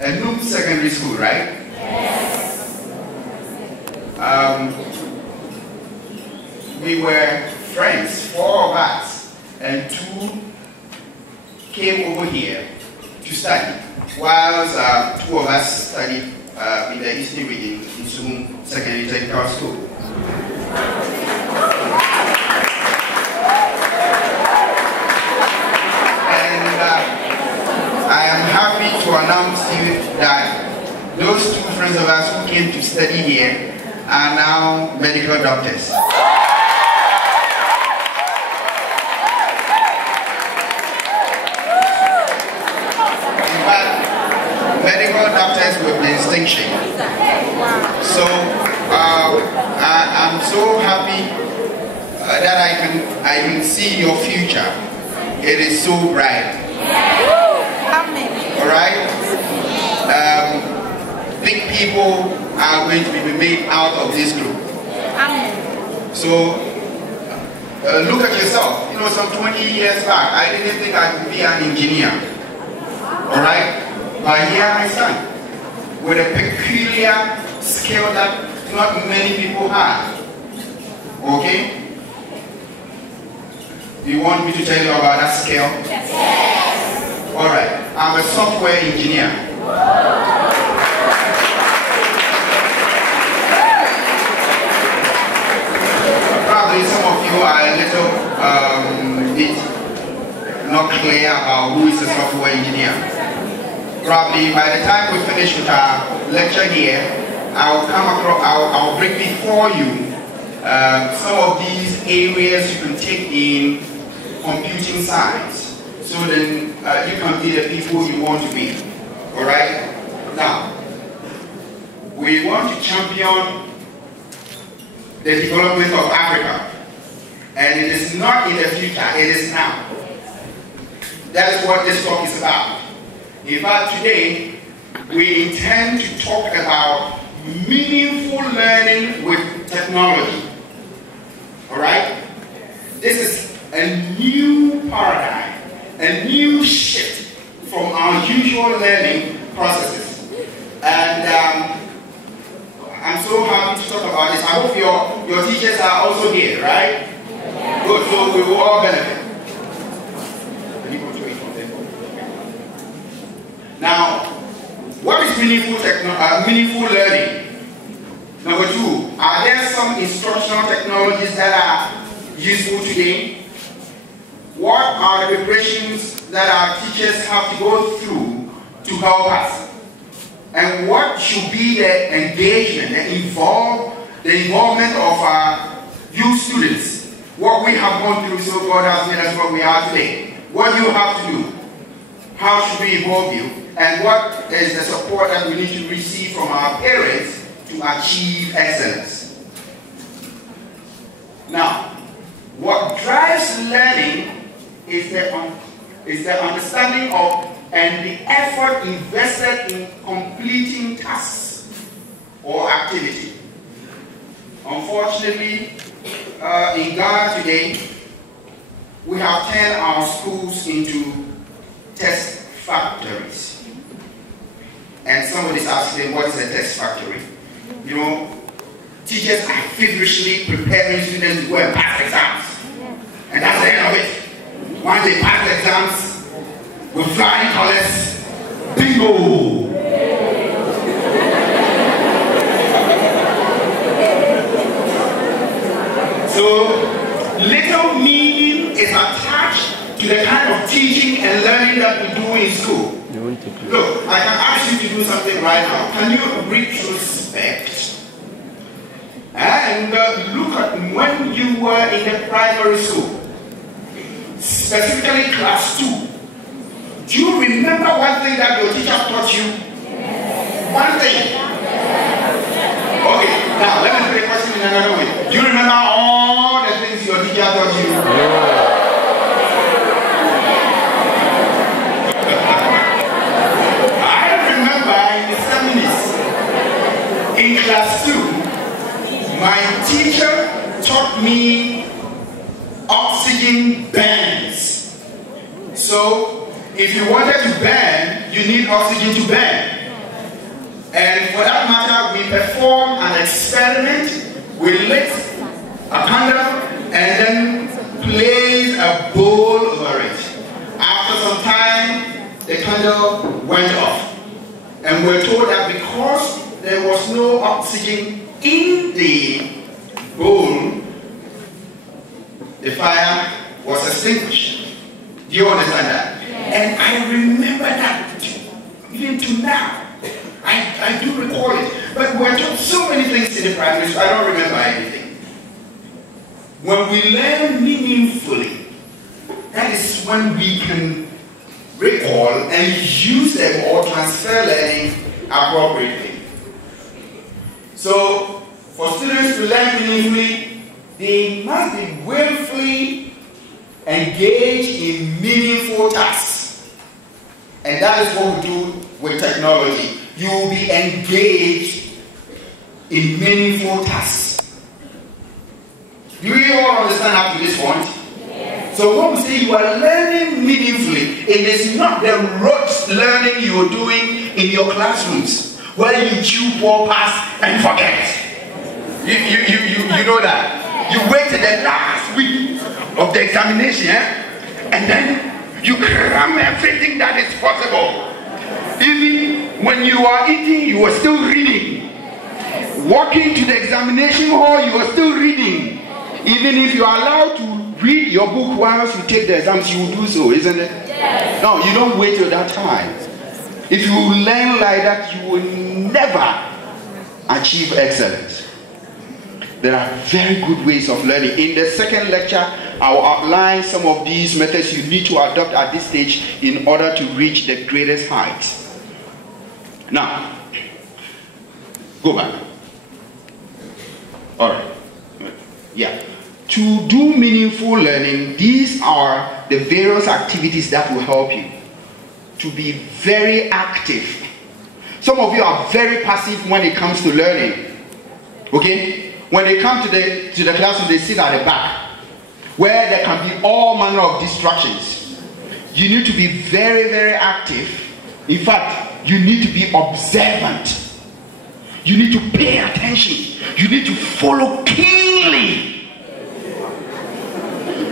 a new secondary school, right? Yes. We were friends, 4 of us, and 2 came over here to study, whilst 2 of us studied in the Eastern region in Sum Secondary Technical School. And I am happy to announce to you that those 2 friends of us who came to study here are now medical doctors. Medical doctors with distinction. So I'm so happy that I can see your future. It is so bright. All right. Big people are going to be made out of this group. So look at yourself. You know, some 20 years back, I didn't think I could be an engineer. All right. But here I stand with a peculiar skill that not many people have. Okay? Do you want me to tell you about that skill? Yes. Alright. I'm a software engineer. Probably some of you are a little not clear about who is a software engineer. Probably by the time we finish with our lecture here, I'll bring before you some of these areas you can take in computing science, so then you can be the people you want to be. All right? Now, we want to champion the development of Africa, and it is not in the future; it is now. That is what this talk is about. In fact, today, we intend to talk about meaningful learning with technology. All right? This is a new paradigm, a new shift from our usual learning processes. And I'm so happy to talk about this. I hope your teachers are also here, right? Good, so we will all benefit. Now, what is meaningful learning? Number 2, are there some instructional technologies that are useful today? What are the preparations that our teachers have to go through to help us? And what should be the engagement, the involvement of our youth students? What we have gone through so God has made us what we are today. What do you have to do? How should we involve you? And what is the support that we need to receive from our parents to achieve excellence? Now, what drives learning is the understanding of and the effort invested in completing tasks or activity. Unfortunately, in Ghana today, we have turned our schools into test factories. And somebody's asking, what is a test factory? You know, teachers are feverishly preparing students to go and pass exams. And that's the end of it. Once they pass the exams with flying colors, bingo! So, little meaning is attached to the kind of teaching and learning that we do in school. Look, I can ask you to do something right now. Can you retrospect and look at when you were in the primary school, specifically class 2? Do you remember one thing that your teacher taught you? One thing. Okay, now let me put the question in another way. Do you remember all the things your teacher taught you? In class 2, my teacher taught me oxygen burns. So, if you wanted to burn, you need oxygen to burn. matter, we performed an experiment. We lit a candle and then placed a bowl over it. After some time, the candle went off. And we're told that because there was no oxygen in the bowl, the fire was extinguished. Do you understand that? Yes. And I remember that even to now. I do recall it. But we're taught so many things in the primary school, I don't remember anything. When we learn meaningfully, that is when we can recall and use them or transfer learning appropriately. So, for students to learn meaningfully, they must be willfully engaged in meaningful tasks. And that is what we do with technology. You will be engaged in meaningful tasks. Do you all understand up to this point? Yes. So when we say you are learning meaningfully, it is not the rote learning you are doing in your classrooms, where you chew, pour, pass, and forget. You know that. You wait till the last week of the examination, and then you cram everything that is possible. Even when you are eating, you are still reading. Walking to the examination hall, you are still reading. Even if you are allowed to read your book whilst you take the exams, you will do so, isn't it? Yes. No, you don't wait till that time. If you learn like that, you will never achieve excellence. There are very good ways of learning. In the second lecture, I will outline some of these methods you need to adopt at this stage in order to reach the greatest heights. Now, go back. All right. Yeah. To do meaningful learning, these are the various activities that will help you. To be very active. Some of you are very passive when it comes to learning. Okay? When they come to the classroom, they sit at the back, where there can be all manner of distractions. You need to be very, very active. In fact, you need to be observant. You need to pay attention. You need to follow keenly.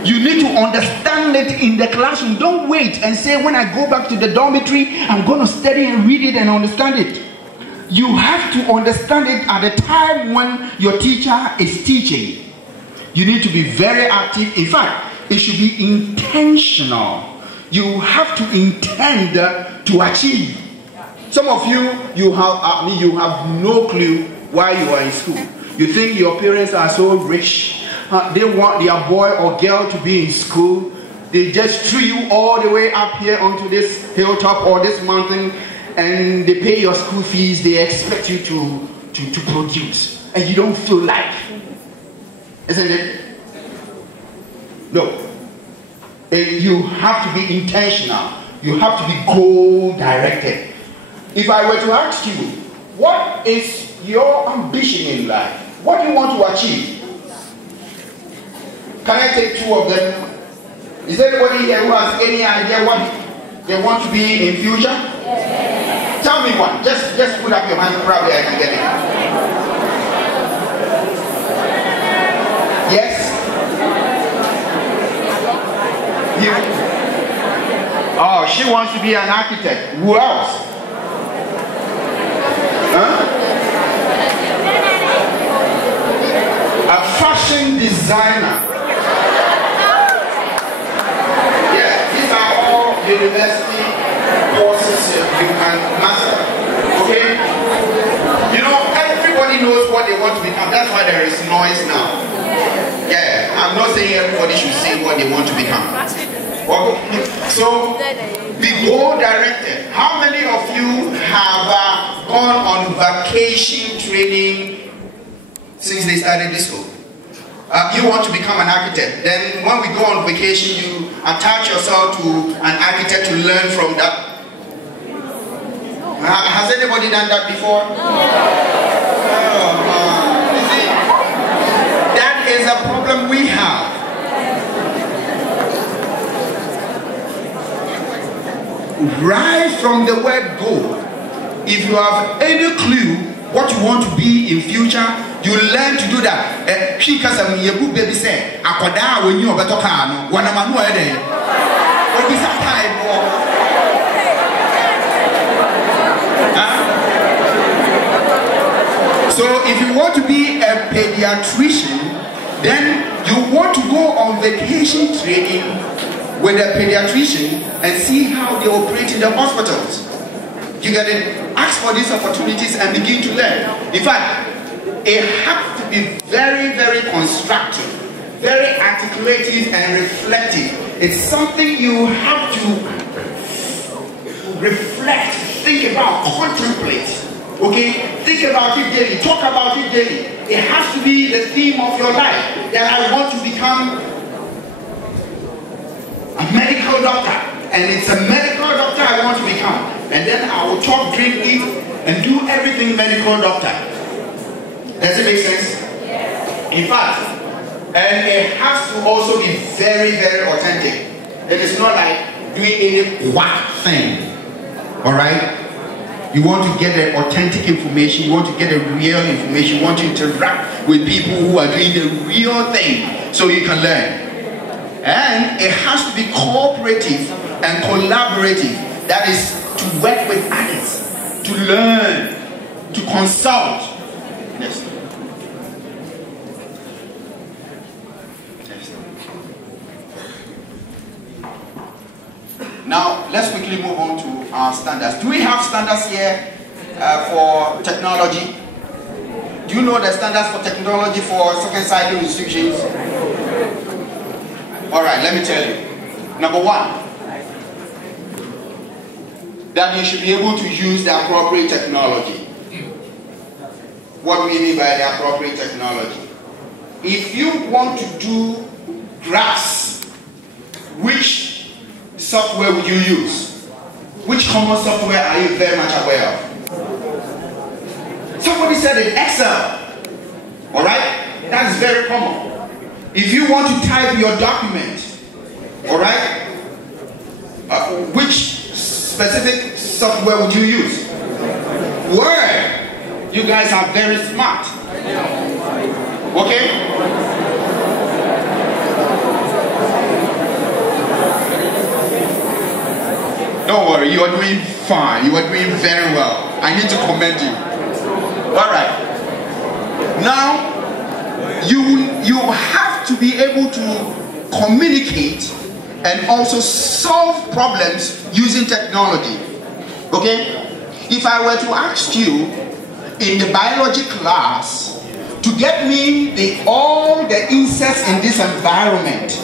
You need to understand it in the classroom. Don't wait and say, when I go back to the dormitory, I'm going to study and read it and understand it. You have to understand it at the time when your teacher is teaching. You need to be very active. In fact, it should be intentional. You have to intend to achieve. Some of you have no clue why you are in school. You think your parents are so rich. They want their boy or girl to be in school. They just threw you all the way up here onto this hilltop or this mountain, and they pay your school fees. They expect you to produce, and you don't feel like, isn't it? No. You have to be intentional. You have to be goal-directed. If I were to ask you, what is your ambition in life? What do you want to achieve? Can I take two of them? Is there anybody here who has any idea what they want to be in future? Yes. Tell me one. Just put up your hand. Probably I can get it. Yes? You? Oh, she wants to be an architect. Who else? Huh? A fashion designer. Yeah, these are all university courses you can master. Okay? You know, everybody knows what they want to become. That's why there is noise now. Yeah, I'm not saying everybody should say what they want to become. Okay. So, be goal-directed. How many of you have gone on vacation training since they started this school? You want to become an architect. Then when we go on vacation, you attach yourself to an architect to learn from that. Has anybody done that before? You see, that is a problem we have. Right from the word go, if you have any clue what you want to be in future, you learn to do that. She because I'm a good baby say, "Akoda when you better can one man who are there." Will be some time more. So if you want to be a pediatrician, then you want to go on vacation training with a pediatrician and see how they operate in the hospitals. You get it? Ask for these opportunities and begin to learn. In fact, it has to be very, very constructive, very articulative and reflective. It's something you have to reflect, think about, contemplate. Okay? Think about it daily, talk about it daily. It has to be the theme of your life. That I want to become a medical doctor. And it's a medical doctor I want to become. And then I will talk, drink, eat, and do everything medical doctor. Does it make sense? Yes. In fact, and it has to also be very, very authentic. It is not like doing any quack thing. Alright? You want to get the authentic information, you want to get the real information, you want to interact with people who are doing the real thing so you can learn. And it has to be cooperative and collaborative. That is to work with others, to learn, to consult. Yes. Yes. Now, let's quickly move on to our standards. Do we have standards here for technology? Do you know the standards for technology for second cycle institutions? Alright, let me tell you. Number one, that you should be able to use the appropriate technology. What do we mean by the appropriate technology? If you want to do graphs, which software would you use? Which common software are you very much aware of? Somebody said in Excel. Alright? That is very common. If you want to type your document, alright, which specific software would you use? Word. You guys are very smart. Okay? Don't worry, you are doing fine. You are doing very well. I need to commend you. Alright. Now, you have to be able to communicate and also solve problems using technology. Okay? If I were to ask you in the biology class to get me all the insects in this environment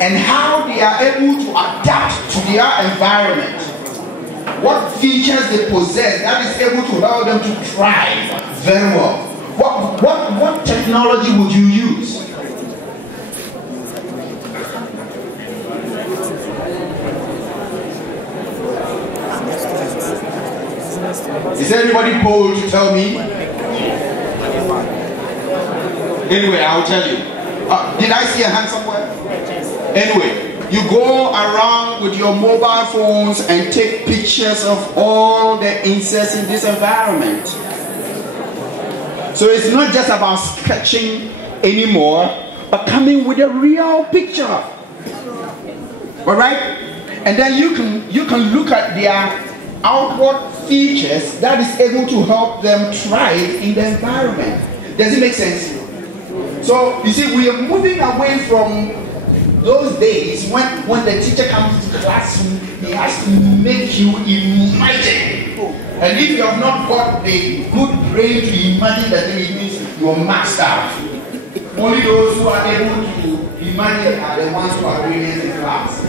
and how they are able to adapt to their environment, what features they possess that is able to allow them to thrive very well. What technology would you use? Is anybody bold to tell me? Anyway, I'll tell you. Did I see a hand somewhere? Anyway, you go around with your mobile phones and take pictures of all the insects in this environment. So it's not just about sketching anymore, but coming with a real picture. Alright? And then you can look at their outward features that is able to help them thrive in the environment. Does it make sense? So you see, we are moving away from those days when the teacher comes to the classroom, he has to make you imagine. And if you have not got the good brain to imagine the thing, it means you are maxed out. Only those who are able to imagine are the ones who are brilliant in class.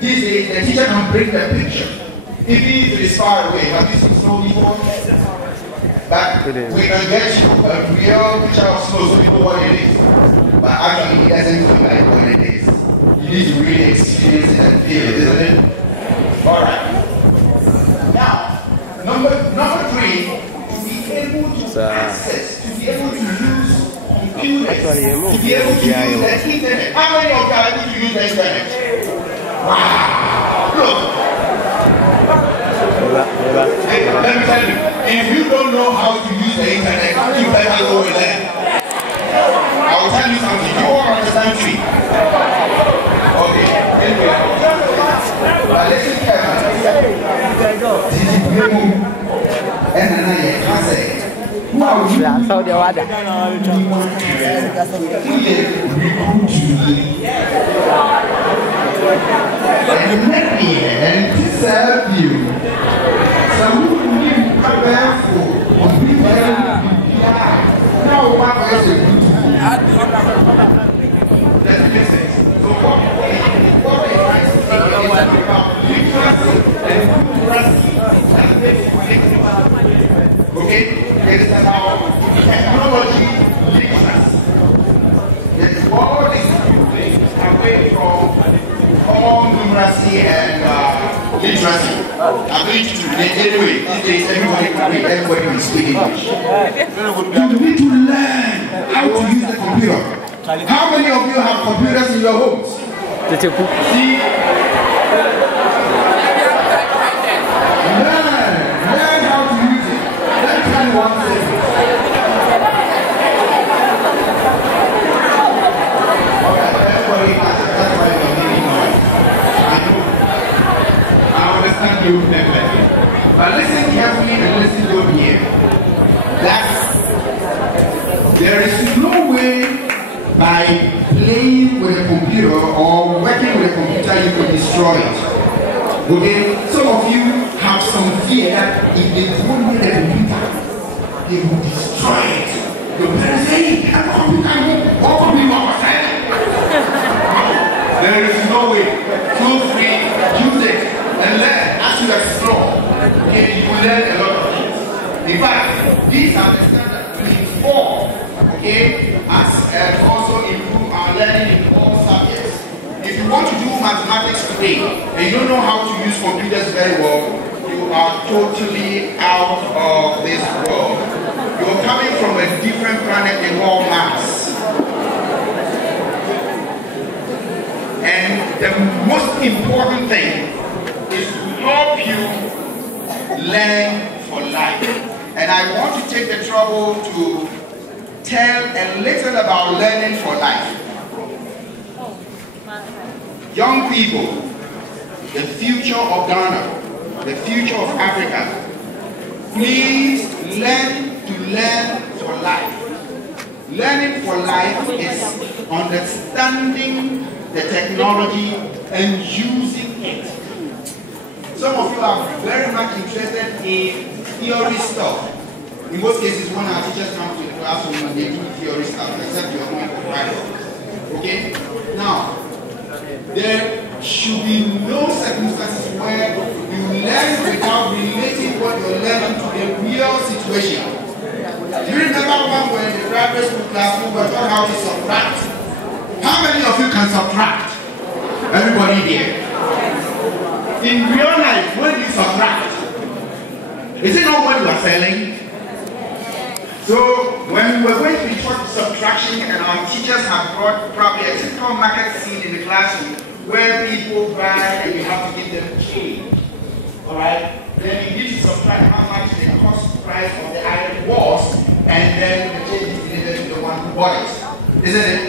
These days, the teacher can bring the picture. Even if it is far away, have you seen snow before? But we can get you a real picture of snow so you know what it is. But actually, it doesn't look like what it is. You need to really experience it and feel it, isn't it? Alright. Now, number three, to be able to access, to be able to use computers, to be able to use the internet. How many of you are able to use the internet? Wow! Look! Let me tell you, if you don't know how to use the internet, you better go with that. I will tell you something. You all understand me. Okay. Anyway. But listen carefully. And then I can say, so they are there. And let me and to serve you. So who will prepare for now what is it? Let's listen. So what they try to say is about literacy and literacy. Okay? It is about technology literacy. The world is moving away from common numeracy and literacy. Ability to read anyway. These days everybody can read, everybody can speak English. You need to learn how to use the computer. How many of you have computers in your homes? See? Learn how to use it. Let me tell you one thing. Okay, everybody, that's why we're making noise. I understand you perfectly. But listen carefully and listen to here. There is no way by playing with a computer or working with a computer you can destroy it. Okay? Some of you have some fear that if they don't need a computer, they will destroy it. Your parents say, "I'm a computer, what will be more silent?" There is no way. Feel free, use it, and learn as you explore. Okay? You will learn a lot of things. In fact, these are the standards to inform. Okay, as also improve our learning in all subjects. If you want to do mathematics today and you don't know how to use computers very well, you are totally out of this world. You're coming from a different planet in all maths. And the most important thing is to help you learn for life. And I want to take the trouble to tell a little about learning for life. Young people, the future of Ghana, the future of Africa, please learn to learn for life. Learning for life is understanding the technology and using it. Some of you are very much interested in theory stuff. In most cases, when our teachers come to the classroom, they do theory stuff, except you're going for private. Okay? Now, there should be no circumstances where you learn without relating what you're learning to the real situation. Do you remember when we were in the private school class, we were taught how to subtract? How many of you can subtract? Everybody here. In real life, when you subtract, is it not what you are selling? So when we were going to be taught subtraction and our teachers have brought probably a typical market scene in the classroom where people buy and you have to give them change. Alright? Then you need to subtract how much the cost price of the item was and then the change is delivered to the one who bought it. Isn't it?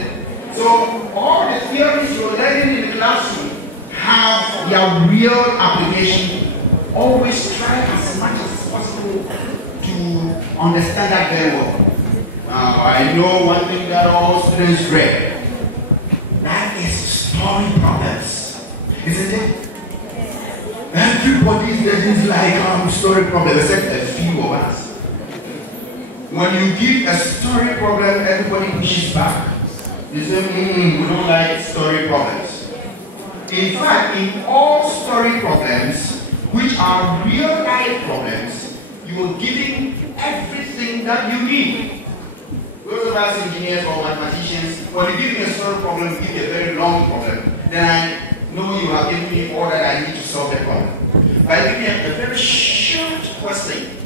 So all the theories you're learning in the classroom have their real application. Always try as much as possible to understand that very well. Now, I know one thing that all students dread. That is story problems. Isn't it? Everybody doesn't like story problems except a few of us. When you give a story problem, everybody pushes back. They say, we don't like story problems. In fact, in all story problems, which are real life problems, you are giving everything that you need. Those of us engineers or mathematicians, when you give me a story problem, you give me a very long problem, then I know you have given me all that I need to solve the problem. But I give me a very short question,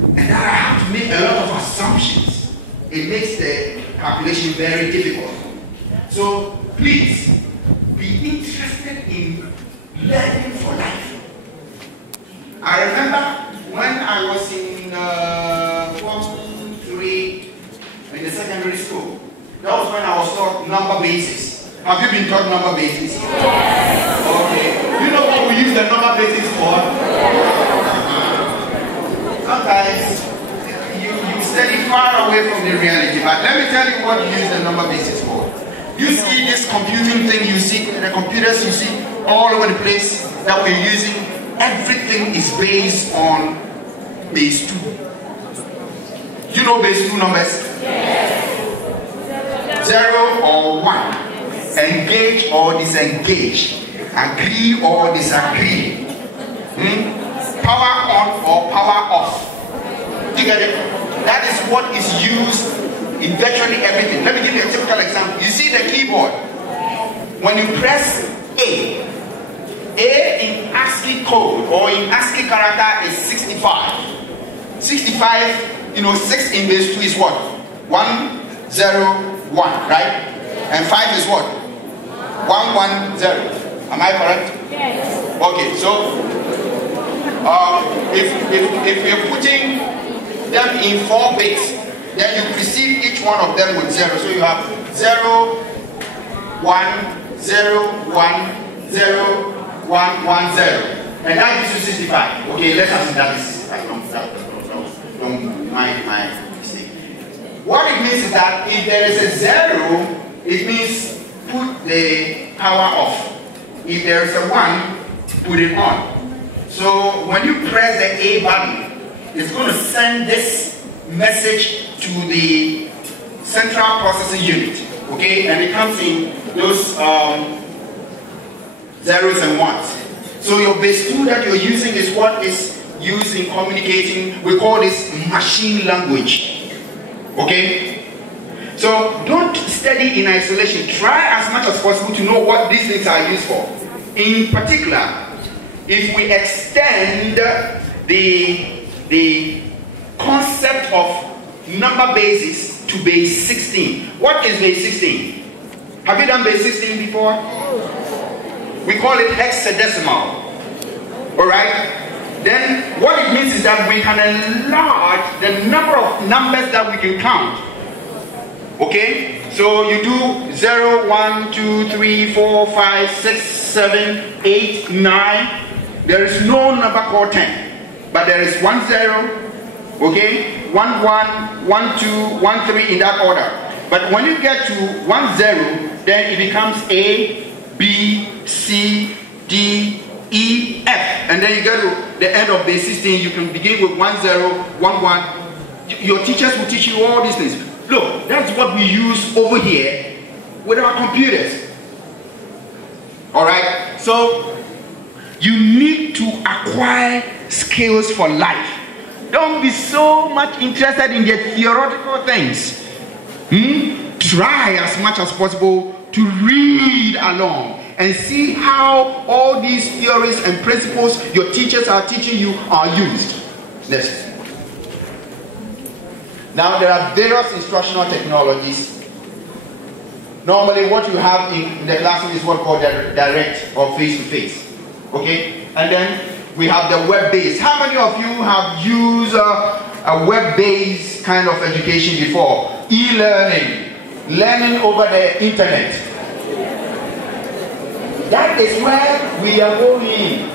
and that I have to make a lot of assumptions. It makes the calculation very difficult. So please, be interested in learning for life. I remember when I was in Form 3 in the secondary school. That was when I was taught number basis. Have you been taught number basis? Yes. Okay. Do you know what we use the number basis for? Sometimes you study far away from the reality, but let me tell you what you use the number basis for. You see this computing thing, you see the computers, you see all over the place that we're using, everything is based on base 2. You know base 2 numbers? Yes. 0 or 1. Engage or disengage. Agree or disagree. Power on or power off. You get it? That is what is used in virtually everything. Let me give you a typical example. You see the keyboard. When you press A in ASCII code or in ASCII character is 65. 65, 6 in base 2 is what? 1, 0, 1, right? And 5 is what? 1, 1, 0. Am I correct? Yes. Okay, so if you're putting them in 4 bits, then you precede each one of them with 0. So you have 0, 1, 0, 1, 0, 1, 1, 0. And that gives you 65. Okay, let's assume that is don't mind my mistake. What it means is that if there is a 0, it means put the power off. If there is a 1, put it on. So when you press the A button, it's going to send this message to the central processing unit. Okay, and it comes in those zeros and ones. So your base 2 that you're using is what is used in communicating. We call this machine language. Okay? So don't study in isolation. Try as much as possible to know what these things are used for. In particular, if we extend the concept of number basis to base 16. What is base 16? Have you done base 16 before? We call it hexadecimal. Alright? Then what it means is that we can enlarge the number of numbers that we can count. Okay? So you do 0, 1, 2, 3, 4, 5, 6, 7, 8, 9. There is no number called 10. But there is 1, 0. Okay? 1, 1, 1, 2, 1, 3 in that order. But when you get to 1, 0, then it becomes A, B, C, D, E, F. And then you get to the end of base 16, you can begin with 1, 0, 1, 1. Your teachers will teach you all these things. Look, that's what we use over here with our computers. Alright? So, you need to acquire skills for life. Don't be so much interested in the theoretical things. Try as much as possible to read along and see how all these theories and principles your teachers are teaching you are used. Next. Now there are various instructional technologies. Normally what you have in the classroom is what called direct or face-to-face. Okay? And then we have the web-based. How many of you have used a web-based kind of education before? E-learning. Learning over the internet. That is where we are going.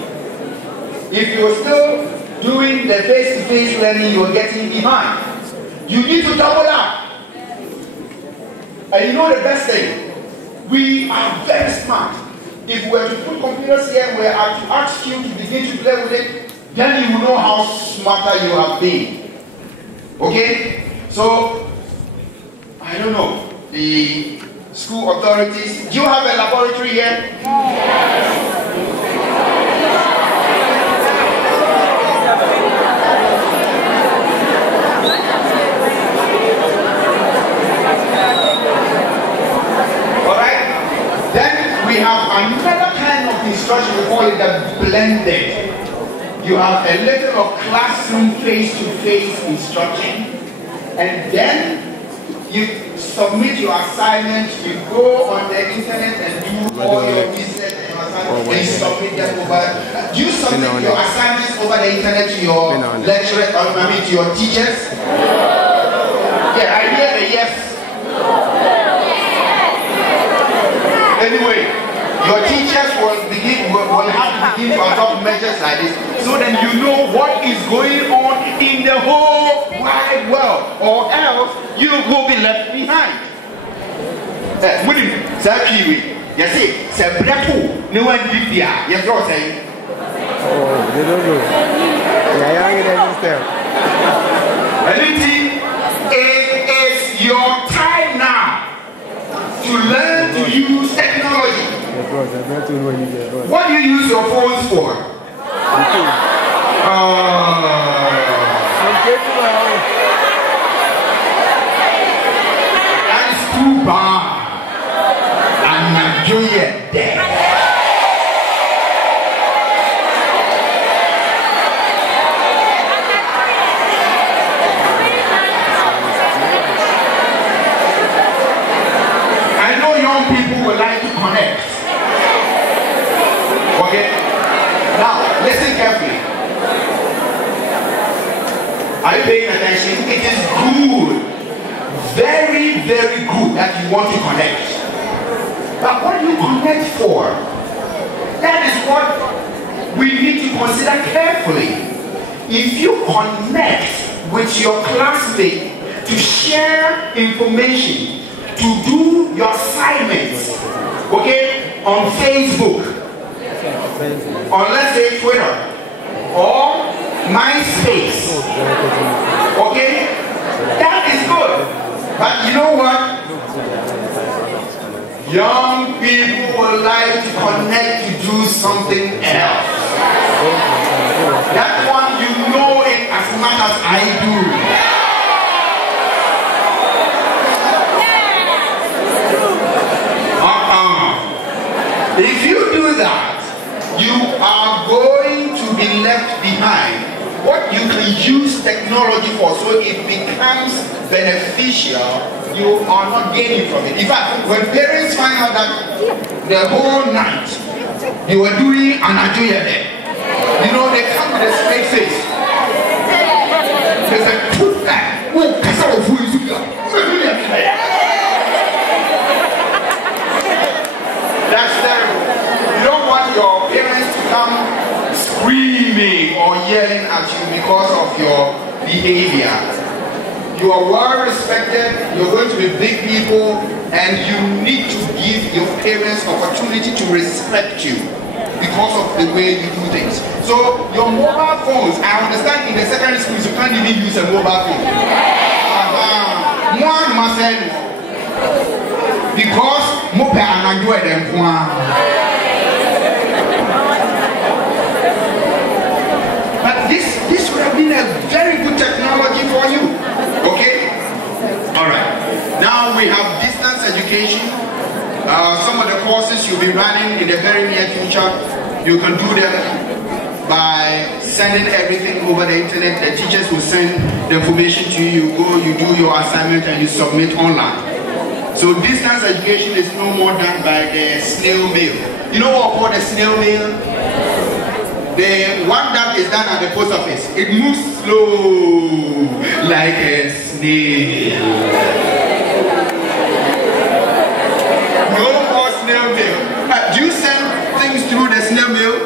If you're still doing the face-to-face learning, you're getting behind. You need to double up. And you know the best thing? We are very smart. If we were to put computers here, we are to ask you to begin to play with it, then you will know how smarter you have been. Okay? So, I don't know. The school authorities, do you have a laboratory here? Yes. Alright? Then we have another kind of instruction, we call it the blended. You have a little of classroom face-to-face instruction, and then you submit your assignment, you go on the internet and do all your research and assignments and submit them over. Do you submit your assignments over the internet to your lecturers or to your teachers? Yeah, I hear the yes. Anyway, your teachers will have to begin to adopt measures like this, so then you know what is going on in the whole wide world, or else you will be left behind. You see, no one did here. Yes, you're saying. Oh, they don't know. It is your time now to learn to use technology. What do you use your phones for? That is too bad. I'm not doing it there. I know young people would like to connect. Okay? Now, listen carefully. Are you paying attention? It is good. Very, very good that you want to connect. But what do you connect for? That is what we need to consider carefully. If you connect with your classmates to share information, to do your assignments, okay, on Facebook, on let's say Twitter, or MySpace, okay, that is good. But you know what? Young people would like to connect to do something else. That one, you know it as much as I do. If you do that, you are going to be left behind. What you can use technology for, so it becomes beneficial, you are not gaining from it. In fact, when parents find out that the whole night they were doing an ajoya there, you know, they come with a straight face. They say, "Put that." That's terrible. You don't want your parents to come screaming or yelling at you because of your behavior. You are well respected, you're going to be big people, and you need to give your parents opportunity to respect you because of the way you do things. So your mobile phones, I understand in the secondary schools you can't even use a mobile phone. One must say because mobile and enjoy them. But this would have been a very good technology for you. Okay? Alright. Now we have distance education. Some of the courses you'll be running in the very near future, you can do them by sending everything over the internet. The teachers will send the information to you. You go, you do your assignment, and you submit online. So distance education is no more done by the snail mail. You know what called the snail mail? The one that is done at the post office. It moves slow like a snail. No more snail mail. Do you send things through the snail mail?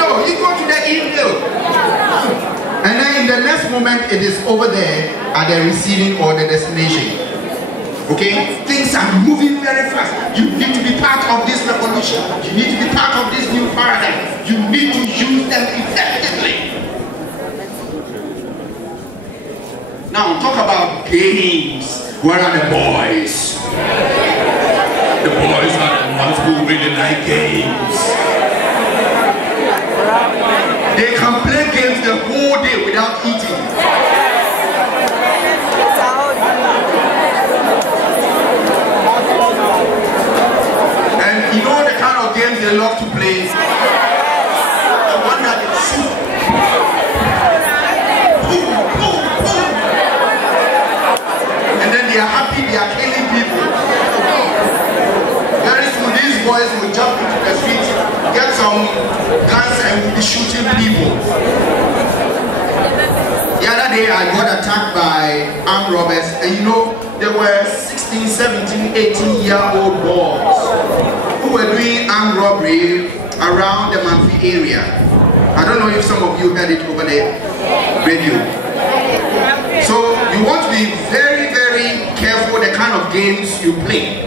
No, you go to the email. And then in the next moment it is over there at the receiving or the destination. Okay? Things are moving very fast. You need to be part of this revolution. You need to be part of this new paradigm. You need to use them effectively. Now talk about games. Where are the boys? The boys are the ones who really like games. They can play games the whole day without eating. And you know the kind of games they love to play? The one that they shoot. Boom, boom, boom. And then they are happy they are killing people. Very soon these boys will jump into the streets day I got attacked by armed robbers, and you know, there were 16, 17, 18-year-old boys who were doing armed robbery around the Manfi area. I don't know if some of you heard it over the radio. So you want to be very, very careful the kind of games you play.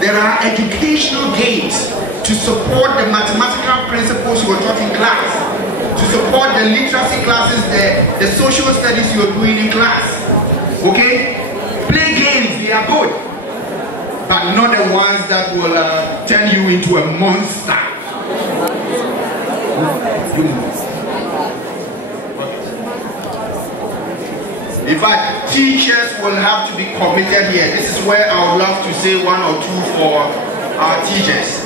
There are educational games to support the mathematical principles you were taught in class, to support the literacy classes, the social studies you are doing in class. Okay? Play games, they are good, but not the ones that will turn you into a monster. In fact, teachers will have to be committed here. This is where I would love to say one or two for our teachers.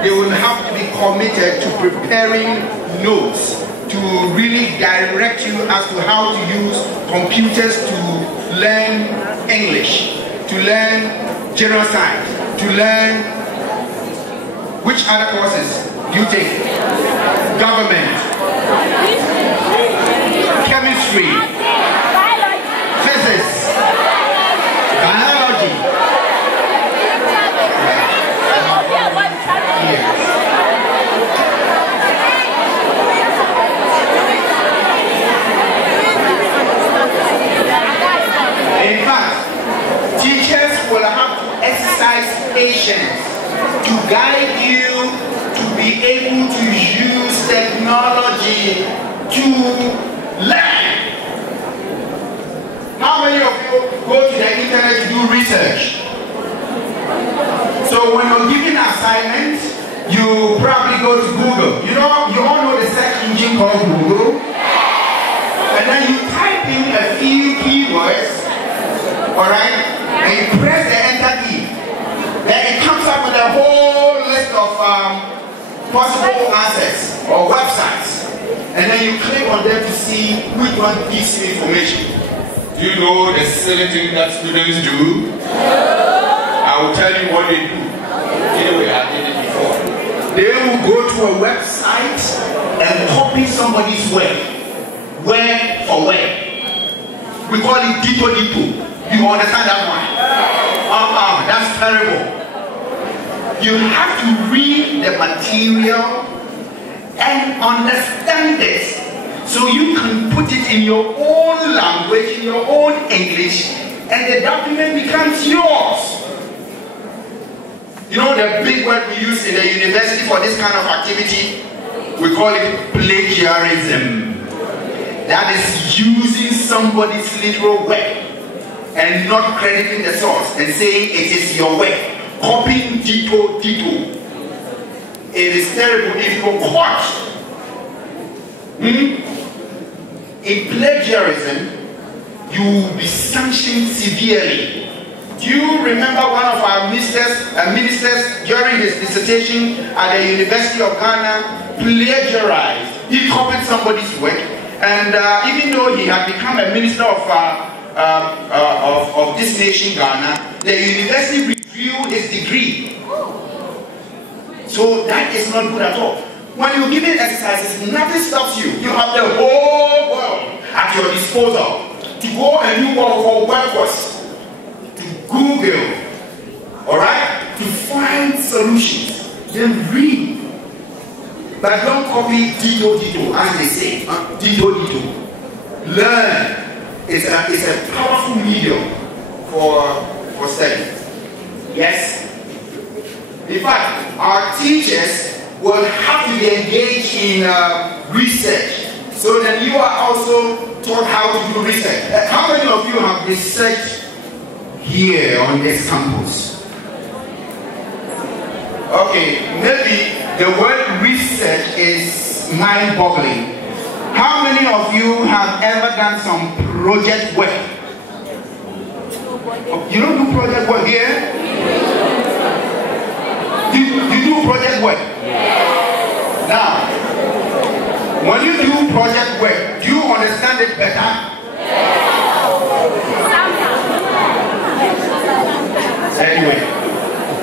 They will have to be committed to preparing notes to really direct you as to how to use computers to learn English, to learn general science, to learn which other courses do you take? Government, chemistry, physics, biology. In fact, teachers will have to exercise patience to guide you to be able to use technology to learn. How many of you go to the internet to do research? So when you're giving assignments, you probably go to Google. You know, you all know the search engine called Google. And then you type in a few keywords, alright? And you press the enter key. Then it comes up with a whole list of possible answers or websites. And then you click on them to see which one gives you information. Do you know the silly thing that students do? I will tell you what they do. Anyway, I did it before. They will go to a website and copy somebody's work. Word for word. We call it dito dito. You understand that one? That's terrible. You have to read the material and understand it, so you can put it in your own language, in your own English, and the document becomes yours. You know the big word we use in the university for this kind of activity? We call it plagiarism. That is using somebody's literal work and not crediting the source and saying it is your work. Copying dito dito. It is terrible. If you're caught in plagiarism, you will be sanctioned severely. Do you remember one of our ministers during his dissertation at the University of Ghana plagiarized? He copied somebody's work, and even though he had become a minister of this nation, Ghana, the university reviewed his degree. So that is not good at all. When you're giving exercises, nothing stops you. You have the whole world at your disposal to go and do what we call workforce, to Google, alright, to find solutions, then read. But don't copy dito dito, as they say, dito dito. Learn. It's a powerful medium for study. Yes? In fact, our teachers will have to be engaged in research, so that you are also taught how to do research. How many of you have researched here on this campus? Okay, maybe the word research is mind-boggling. How many of you have ever done some project work? You don't do project work here? You do project work? Now, when you do project work, do you understand it better? Anyway,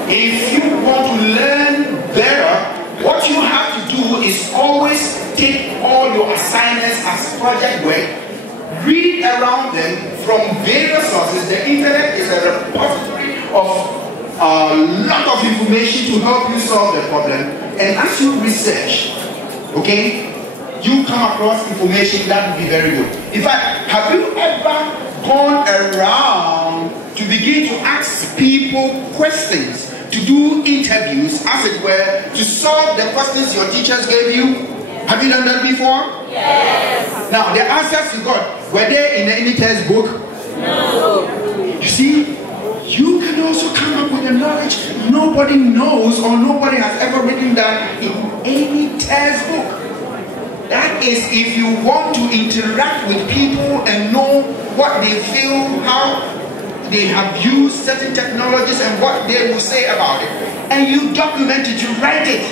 if you want to learn better, what you have to do is always take all your assignments as project work, read read around them from various sources. The internet is a repository of a lot of information to help you solve the problem. And as you research, okay, you come across information that will be very good. In fact, have you ever gone around to begin to ask people questions, to do interviews, as it were, to solve the questions your teachers gave you? Have you done that before? Yes. Now, the answers you got, were they in any textbook? No. You see, you can also come up with a knowledge nobody knows or nobody has ever written that in any textbook. That is if you want to interact with people and know what they feel, how they have used certain technologies and what they will say about it. And you document it, you write it,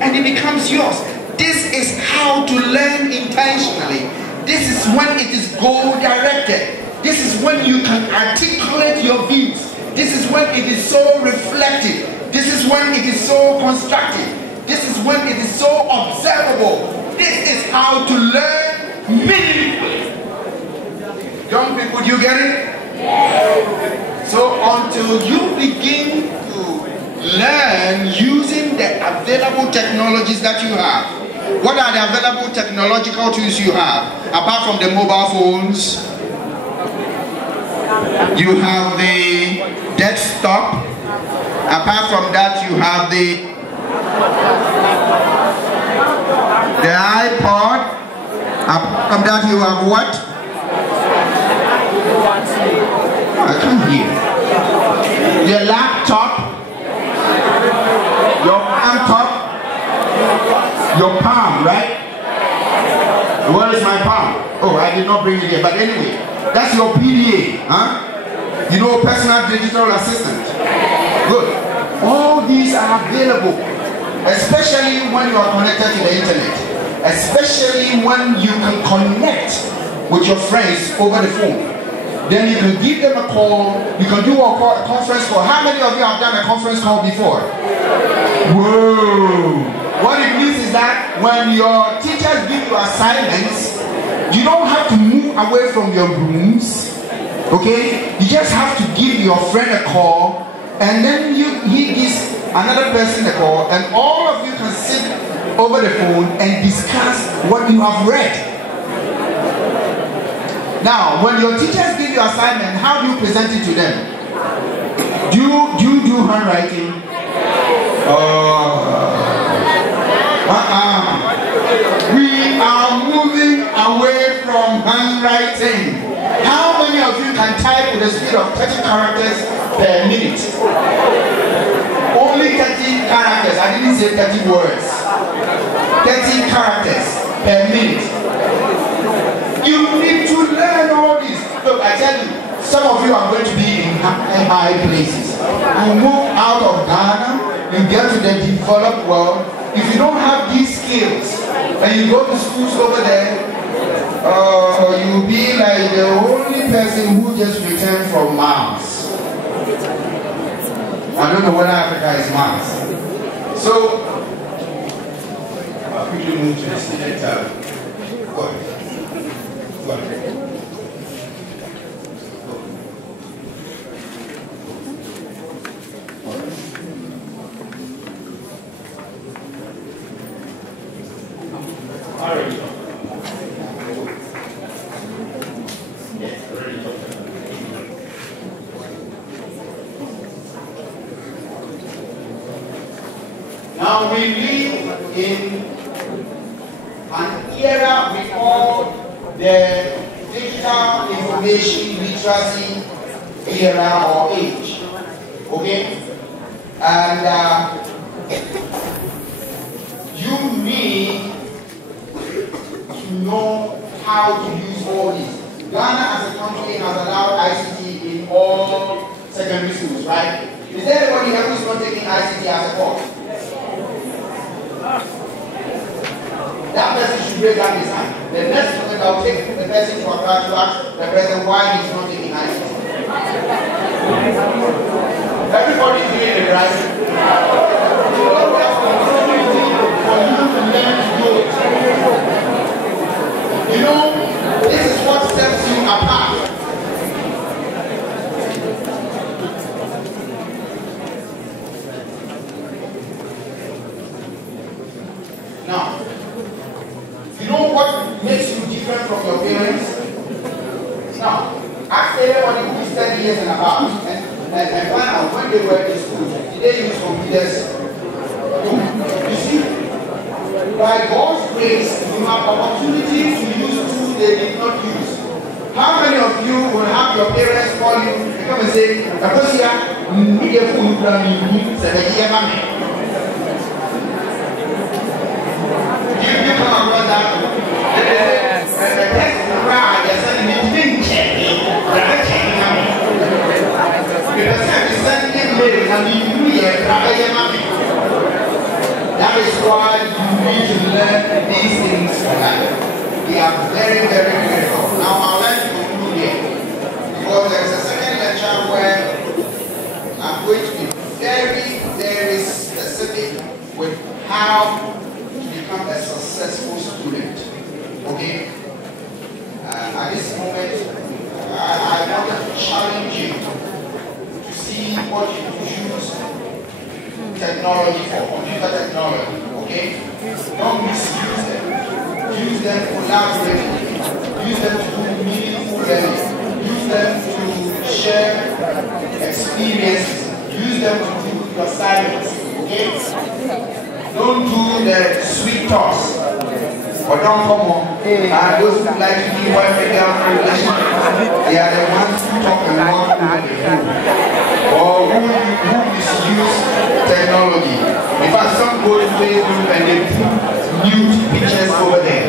and it becomes yours. This is how to learn intentionally. This is when it is goal-directed. This is when you can articulate your views. This is when it is so reflective. This is when it is so constructive. This is when it is so observable. This is how to learn meaningfully. Young people, do you get it? Yes. So until you begin to learn using the available technologies that you have, what are the available technological tools you have? Apart from the mobile phones, you have the desktop. Apart from that, you have the iPod. Apart from that, you have what? I can't hear. Your laptop, your palm, right? Where is my palm? Oh, I did not bring it here. But anyway, that's your PDA, huh? You know, personal digital assistant. Good. All these are available, especially when you are connected to the internet. Especially when you can connect with your friends over the phone. Then you can give them a call. You can do a conference call. How many of you have done a conference call before? Whoa! What it means is that when your teachers give you assignments, you don't have to move away from your rooms. Okay? You just have to give your friend a call, and then he gives another person a call, and all of you can sit over the phone and discuss what you have read. Now, when your teachers give you assignment, how do you present it to them? Do you do handwriting? We are moving away from handwriting. How many of you can type with a speed of 30 characters per minute? Only 30 characters. I didn't say 30 words. 30 characters per minute. You need to learn all this. Look, I tell you, some of you are going to be in high places. You move out of Ghana, you get to the developed world. If you don't have these skills, and you go to schools over there, you'll be like the only person who just returned from Mars. I don't know whether Africa is Mars. So, I'll quickly move to the student tab. Now we live in an era we call the digital information literacy era or age. Okay? And you need to know how to use all these. Ghana as a country has allowed ICT in all secondary schools, right? Is there anybody here who's not taking ICT as a course? That person should raise up his hand. The next moment I'll take the person to apply to ask the person why he's not taking ICT. Everybody is doing it, right? For you to learn to do it. You know, this is what sets you apart. years and above and find out when they were in school, did they use computers? You see, by God's grace, you have opportunity to use tools they did not use. How many of you will have your parents call you and come and say, Akosia, media food planning, you come across that? Yes. And the text cry, they're saying, you didn't check it. Because I'm sending mail and you that is why you need to learn these things. They are very, very critical. Now, I'll let you conclude here. Because there is a second lecture where I'm going to be very, very specific with how to become a successful student. Okay? At this moment, I want to challenge you to see what you use technology for, computer technology. Okay? Don't misuse them. Use them collaboratively. Use them to do meaningful learning. Use them to share experiences. Use them to do assignments. Okay? Don't do the sweet talks. Or don't come on. And those who like to be boyfriend girlfriend relationship, they are the ones who talk and walk through the food. Or who misuse technology. In fact, some go to Facebook and they put nude pictures over there.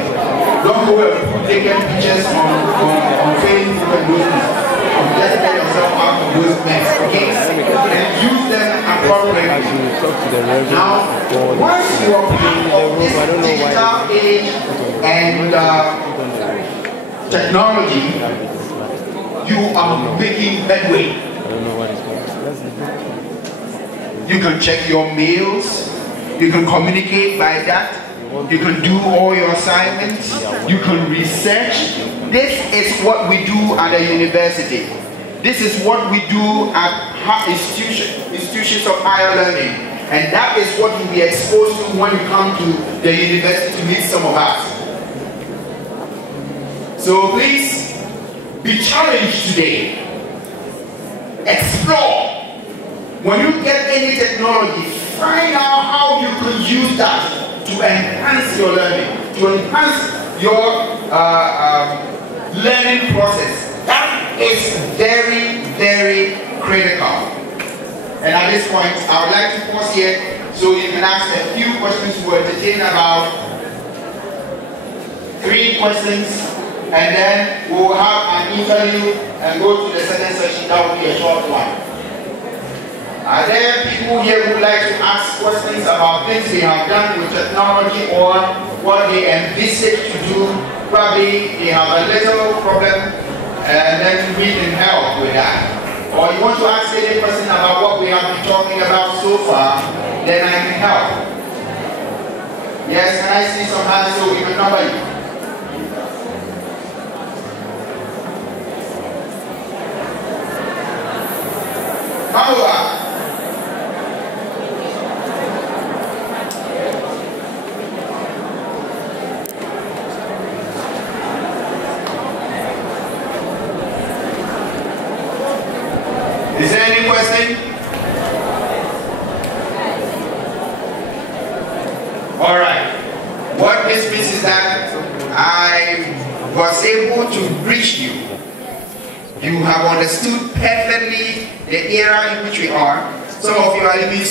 Don't go and put naked pictures on Facebook and those things. Just get yourself out of those mess, okay? And use them appropriately. Now, once you are part of this digital age and technology, you are making headway. You can check your mails, you can communicate by that, you can do all your assignments, you can research. This is what we do at the university. This is what we do at institutions of higher learning. And that is what you'll be exposed to when you come to the university to meet some of us. So please, be challenged today. Explore. When you get any technology, find out how you can use that to enhance your learning, to enhance your learning process. That is very, very critical. And at this point, I would like to pause here so you can ask a few questions to entertain about 3 questions, and then we will have an interview and go to the second session. That will be a short one. Are there people here who would like to ask questions about things they have done with technology or what they envisage to do? Probably they have a little problem and then we can help with that. Or you want to ask any person about what we have been talking about so far, then I can help. Yes, can I see some hands so we can number you? Come over. Is there any question? All right. What this means is that I was able to reach you. You have understood perfectly the era in which we are. Some of you are even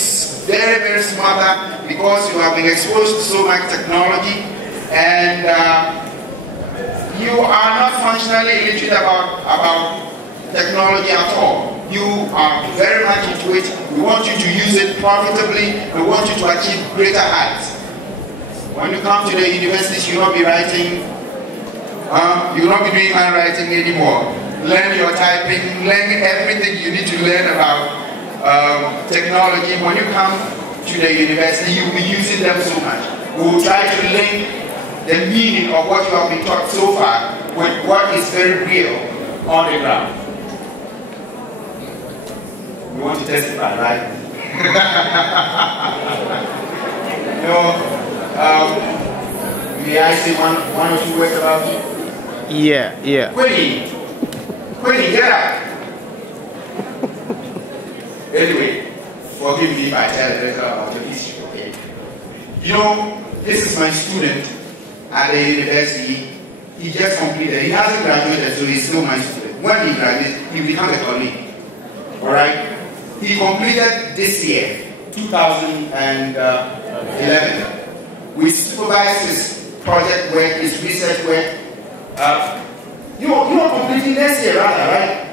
very, very smarter because you have been exposed to so much technology, and you are not functionally illiterate about technology at all. You are very much into it. We want you to use it profitably. We want you to achieve greater heights. When you come to the universities, you will not be writing, you will not be doing handwriting anymore. Learn your typing, learn everything you need to learn about technology. When you come to the university, you will be using them so much. We will try to link the meaning of what you have been taught so far with what is very real on the ground. You want to testify, right? May I say one or two words about you? Yeah. Quinny, get up. Anyway, forgive me if I tell a little about your history, okay? You know, this is my student at the university. He just completed. He hasn't graduated, so he's still my student. When he graduates, he becomes a colleague. Alright? He completed this year, 2011. We supervised his project work, his research work. You're completing this year, rather, right?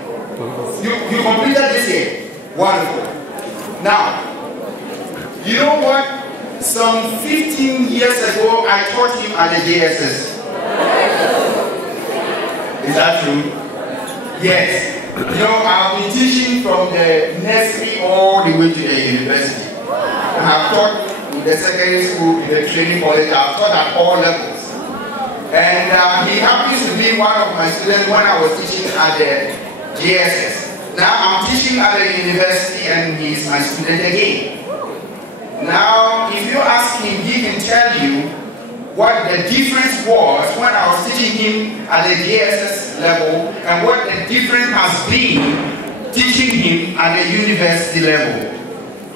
You completed this year. Wonderful. Now, you know what? Some 15 years ago, I taught him at the JSS. Is that true? Yes. You know, I've been teaching from the nursery all the way to the university. I have taught in the secondary school, in the training college. I've taught at all levels. And he happens to be one of my students when I was teaching at the JSS. Now I'm teaching at the university and he's my student again. Now, if you ask him, he can tell you what the difference was when I was teaching him at the JSS level and what the difference has been teaching him at the university level.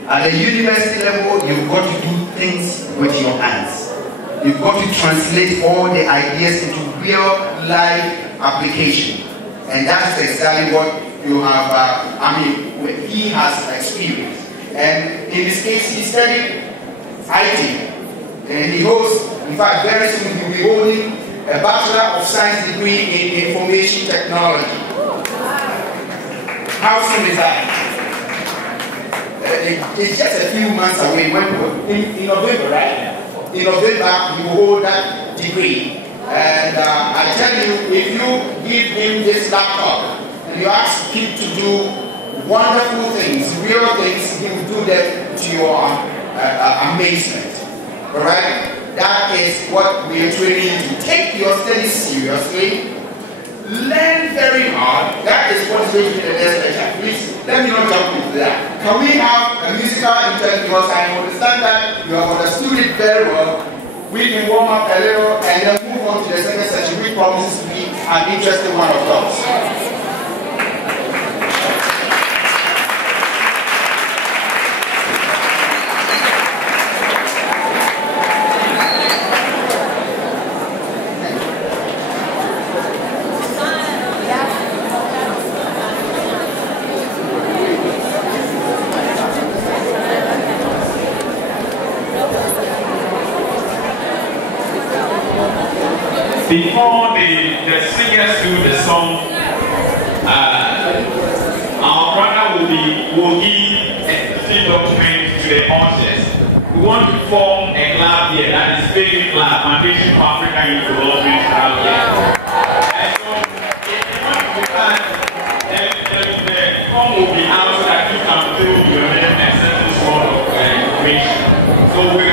At the university level, you've got to do things with your hands. You've got to translate all the ideas into real life application. And that's exactly what you have, he has experienced. And in this case, he studied IT. And he holds, in fact, very soon he will be holding a Bachelor of Science degree in Information Technology. How soon is that? It's just a few months away. In November, right? In November, he will hold that degree. And I tell you, if you give him this laptop and you ask him to do wonderful things, real things, he will do them to your amazement. Alright? That is what we are training you to. Take your studies seriously. Learn very hard. That is what is going to be the next lecture. Please, let me not jump into that. Can we have a musical interest? Because I understand that you have understood it very well. We can warm up a little and then move on to the second section, which promises to be an interesting one of those. Before the singers do the song, our brother will give a free document to the audience. We want to form a club here, that is Faydi Club, Foundation for African Youth Development Club here. And so, if you want to start, the form will be out so that you can fill your name and send this sort of information. So we